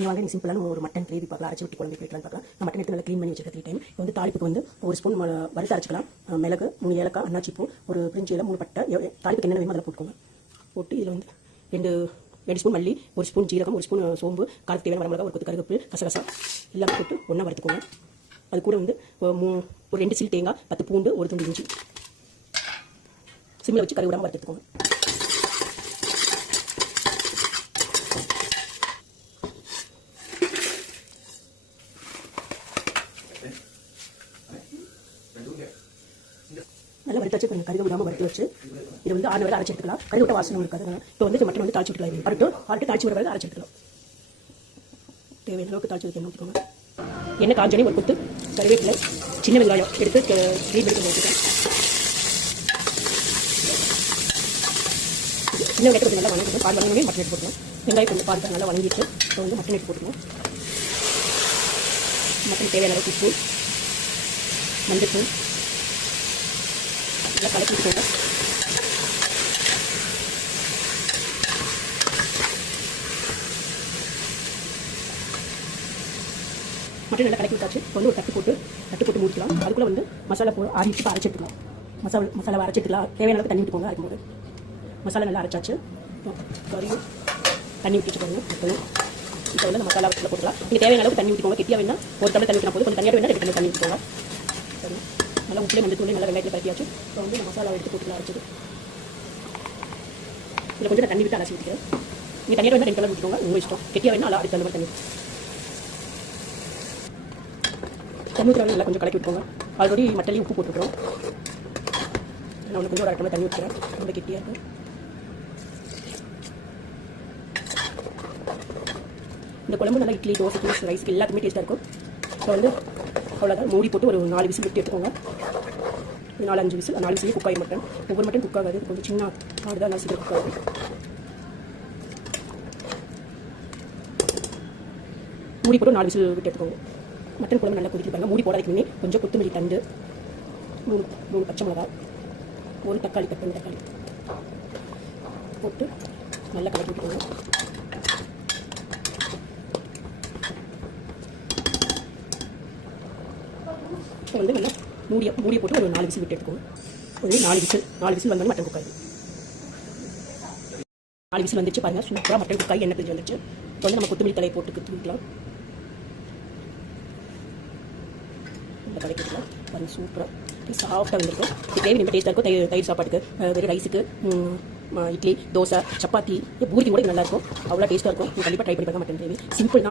அங்கே வாங்க நீங்கள் சிம்பிளான ஒரு மட்டன் கிரேவி பார்க்கலாம், அரைச்சி விட்டு குழம்பு வைக்கலாம் பார்க்கலாம். நான் மட்டன் எடுத்து நல்லா க்ளீன் பண்ணி வச்சிருக்கேன் 3 டைம். இப்போ வந்து தாளிப்புக்கு வந்து ஒரு ஸ்பூன் வறுத்து அரைச்சிக்கலாம். மிளகு 3 ஏலக்காய், அன்னாச்சி பூ, ஒரு பிரிஞ்சி இலை, 3 பட்டை, தாளிப்புக்கு என்ன வேணுமோ அதில் போட்டுக்கோங்க. போட்டு இதில் வந்து 2 ஸ்பூன் மல்லி, 1 ஸ்பூன் ஜீரகம், 1 ஸ்பூன் சோம்பு, காரத்துக்கு தேவையான வரமிளகா, ஒரு கொத்து கருவேப்பிலை, கசகசா எல்லாம் போட்டு ஒன்றா வறுத்துக்கோங்க. அது கூட வந்து ஒரு 2 சில் தேங்காய், 10 பூண்டு, ஒரு துண்டு இஞ்சி சிம்மில் வச்சு கருவிடாமல் வறுத்துக்கோங்க. நல்லா வறுத்து வச்சு கருக விடாமல் வறுத்து வச்சு இது வந்து 6 வரை அரைச்சி எடுத்துக்கலாம். கருவிட்ட வாசனை இருக்காது. இப்போ வந்து மட்டன் வந்து தாளிச்சு விட்டுக்கலாம். ஆட்டு தாளிச்சு விட வரை அரைச்சி எடுத்துக்கலாம். தேவையான அளவுக்கு தாளிச்சு வைக்க ஊற்றிக்கோங்க. எண்ணெய் காஞ்சோனே ஒரு கொத்து கருவேப்பிலை, சின்ன வெங்காயம் எடுத்து க்ளீன் பண்ணி வச்சுக்கலாம். சின்ன வெங்காயத்தை கொஞ்சம் நல்லா வணங்கிட்டு பால் வணங்கினே மட்டன் எடுத்து போட்டுக்கணும். வெங்காயம் கொஞ்சம் பால் நல்லா வணங்கிட்டு இப்போ வந்து மட்டன் எடுத்து போட்டுக்கணும். மட்டன் தேவையான அளவுக்கு உப்பு, மஞ்சள் நல்லா கலக்கி விட்டுக்கோங்க. மட்டன் நல்லா கலக்கி விட்டாச்சு. இப்போ வந்து ஒரு தட்டு போட்டு மூடிக்கலாம். அதுக்குள்ளே வந்து மசாலா ஆறிட்டு அரைச்சி எடுத்துக்கலாம். மசாலா அரைச்சி எடுத்துக்கலாம். தேவையான அளவுக்கு தண்ணி விட்டுக்கோங்க. அரைக்கும்போது மசாலா நல்லா அரைச்சாச்சு. கறியும் தண்ணி விட்டுட்டு பாருங்க. இப்போ வந்து அந்த மசாலா போட்டுக்கலாம். நீங்கள் தேவையான அளவுக்கு தண்ணி ஊற்றிக்கோங்க. கெட்டியாக வேணா ஒரு டம்ளர் தண்ணி ஊற்றினா போது, கொஞ்சம் தண்ணியாக வேணா 2 டம்ளர் தண்ணி ஊற்றிக்கோங்க. சரி, நல்லா உப்புலேயே மஞ்சள் தூள் நல்லா வெங்காயத்தில் கலக்கியாச்சு. இப்போ வந்து மசாலா எடுத்து போட்டுக்கலாம் அரைச்சது. இதில் கொஞ்சம் தண்ணி விட்டு அலசி ஊற்றிக்கிறேன். நீங்கள் தண்ணியாக வேணா 2 டம்ளர் ஊற்றிக்கோங்க, உங்கள் இஷ்டம். கெட்டியாக வேணா அடுத்த அளவு தண்ணி ஊற்றி நல்லா கொஞ்சம் கலக்கி விட்டுக்கோங்க. ஆல்ரெடி மட்டலையும் உப்பு போட்டுக்கிறோம். நான் ஒன்று கொஞ்சம் ஒரு 1/2 டம்ளர் தண்ணி ஊற்றுறேன். ரொம்ப கெட்டியாக இருக்கும். இந்த குழம்பு நல்லா இட்லி, தோசைக்கு, ரைஸ்க்கு எல்லாத்துக்குமே டேஸ்ட்டாக இருக்கும். இப்போ வந்து அவ்வளோதான். மூடி போட்டு ஒரு 4 விசில் விட்டு எடுத்துக்கோங்க. 4-5 விசில், 4 விசிலே குக் ஆகி மட்டன். ஒவ்வொரு மட்டன் குக் ஆகாது, கொஞ்சம் சின்ன ஆடு தான் நல்லா சீக்கிரம் குக் ஆகுது. மூடி போட்டு 4 விசில் விட்டு எடுத்துக்கோங்க. மட்டன் குழம்பு நல்லா கொதிக்க பாருங்க. மூடி போடாதுக்கு முன்னே கொஞ்சம் கொத்தமல்லி தண்டு, 3 பச்சை மிளகா, ஒரு தக்காளி, கட் பண்ணி தக்காளி போட்டு நல்லா கலக்கி விட்டுக்கோங்க. இப்போ வந்து நல்லா மூடியை போட்டு ஒரு 4 விசில் விட்டு எடுத்துக்கோங்க. ஒரு 4 விசில் வந்தோடனே மட்டன் குக்காய். 4 விசில் வந்துச்சு பாருங்கள். சூப்பராக மட்டன் குக்காய் எண்ணெய் பிரிஞ்சு வந்துச்சு. இப்போ வந்து நம்ம கொத்தமல்லி தலையை போட்டு தூக்கிக்கலாம். இந்த கலக்கிக்கலாம் பாருங்கள். சூப்பராக சாஃப்டாக வந்துருக்கும். இது கிரேவி ரொம்ப டேஸ்ட்டாக இருக்கும். தயிர் சாப்பாட்டுக்கு, வெறும் ரைஸுக்கு, இட்லி, தோசை, சப்பாத்தி, பூரிக்கு கூட நல்லாயிருக்கும். அவ்வளோ டேஸ்ட்டாக இருக்கும். கண்டிப்பாக ட்ரை பண்ணி பாருங்க. மட்டன் கிரேவி சிம்பிள் தான்.